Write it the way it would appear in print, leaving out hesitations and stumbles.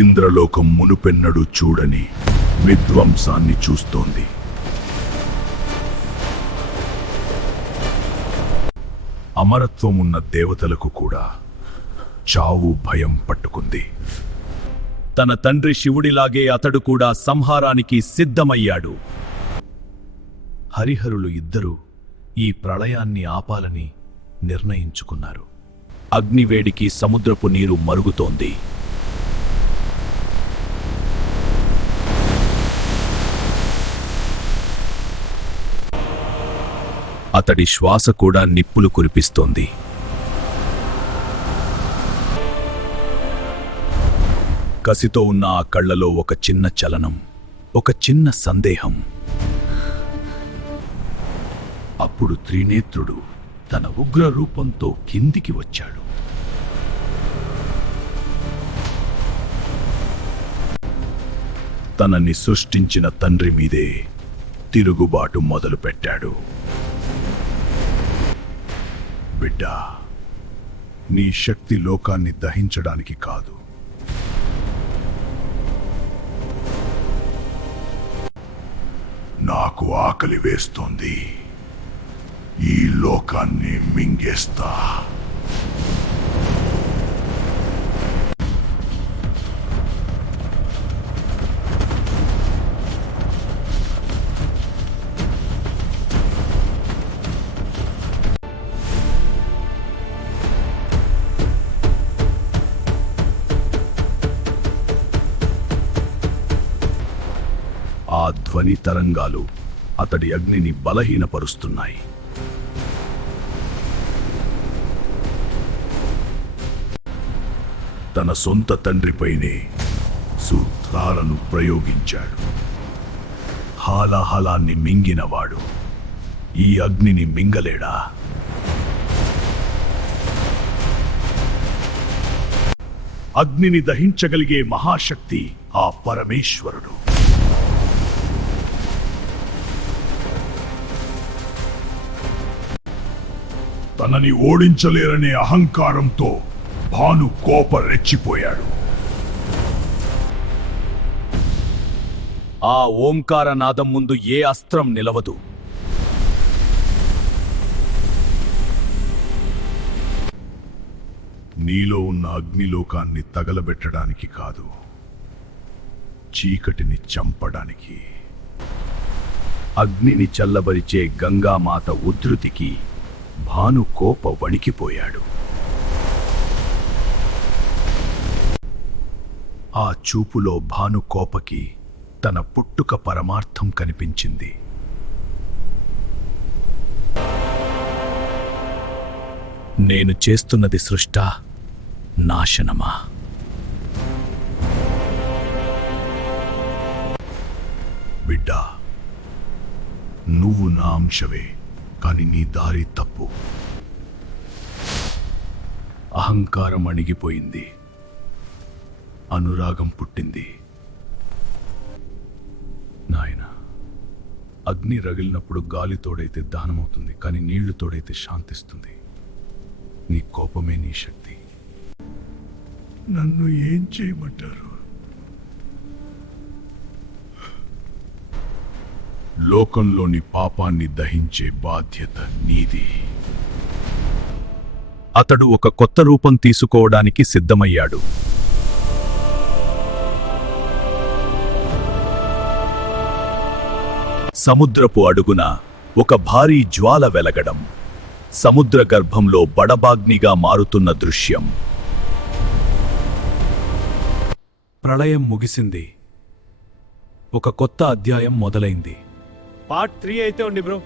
ఇంద్రలోకం మునుపెన్నడూ చూడని విధ్వంసాన్ని చూస్తోంది. అమరత్వం ఉన్న దేవతలకు కూడా చావు భయం పట్టుకుంది. తన తండ్రి శివుడిలాగే అతడు కూడా సంహారానికి సిద్ధమయ్యాడు. హరిహరులు ఇద్దరూ ఈ ప్రళయాన్ని ఆపాలని నిర్ణయించుకున్నారు. అగ్నివేడికి సముద్రపు నీరు మరుగుతోంది. అతడి శ్వాస కూడా నిప్పులు కురిపిస్తోంది. కసితో ఉన్న ఆ కళ్ళలో ఒక చిన్న చలనం, ఒక చిన్న సందేహం. అప్పుడు త్రినేత్రుడు తన ఉగ్ర రూపంతో కిందికి వచ్చాడు. తనని సృష్టించిన తండ్రి మీదే తిరుగుబాటు మొదలుపెట్టాడు. బిడ్డా, నీ శక్తి లోకాన్ని దహించడానికి కాదు, నాకు ఆకలి వేస్తోంది, ఈ లోకాన్ని మింగేస్తా. ఆ ధ్వని తరంగాలు అతడి అగ్నిని బలహీనపరుస్తున్నాయి. తన సొంత తండ్రిపైనే సూత్రాలను ప్రయోగించాడు. హాలాహలాన్ని మింగినవాడు ఈ అగ్నిని మింగలేడా? అగ్నిని దహించగలిగే మహాశక్తి ఆ పరమేశ్వరుడు. తనని ఓడించలేరనే అహంకారంతో భాను రెచ్చిపోయాడు. ఆ ఓంకారనాదం ముందు ఏ అస్త్రం నిలవదు. నీలో ఉన్న అగ్నిలోకాన్ని తగలబెట్టడానికి కాదు, చీకటిని చంపడానికి. అగ్నిని చల్లబరిచే గంగామాత ఉద్ధృతికి భాను వణికిపోయాడు. ఆ చూపులో భానుకోపకి తన పుట్టుక పరమార్థం కనిపించింది. నేను చేస్తున్నది సృష్టా, నాశనమా? బిడ్డా, నువ్వు నా అంశవే, కాని నీ దారి తప్పు. అహంకారం అణిగిపోయింది, అనురాగం పుట్టింది. నాయనా, అగ్ని రగిలినప్పుడు గాలి తోడైతే దానమవుతుంది, కానీ నీళ్లు తోడైతే శాంతిస్తుంది. నీ కోపమే నీ శక్తి. నన్ను ఏం చేయమంటారు? లోకంలోని పాపాన్ని దహించే బాధ్యత నీది. అతడు ఒక కొత్త రూపం తీసుకోవడానికి సిద్ధమయ్యాడు. సముద్రపు అడుగున ఒక భారీ జ్వాల వెలగడం, సముద్ర గర్భంలో బడబాగ్నిగా మారుతున్న దృశ్యం. ప్రళయం ముగిసింది, ఒక కొత్త అధ్యాయం మొదలైంది. పార్ట్ 3 అయితే ఉంది బ్రో.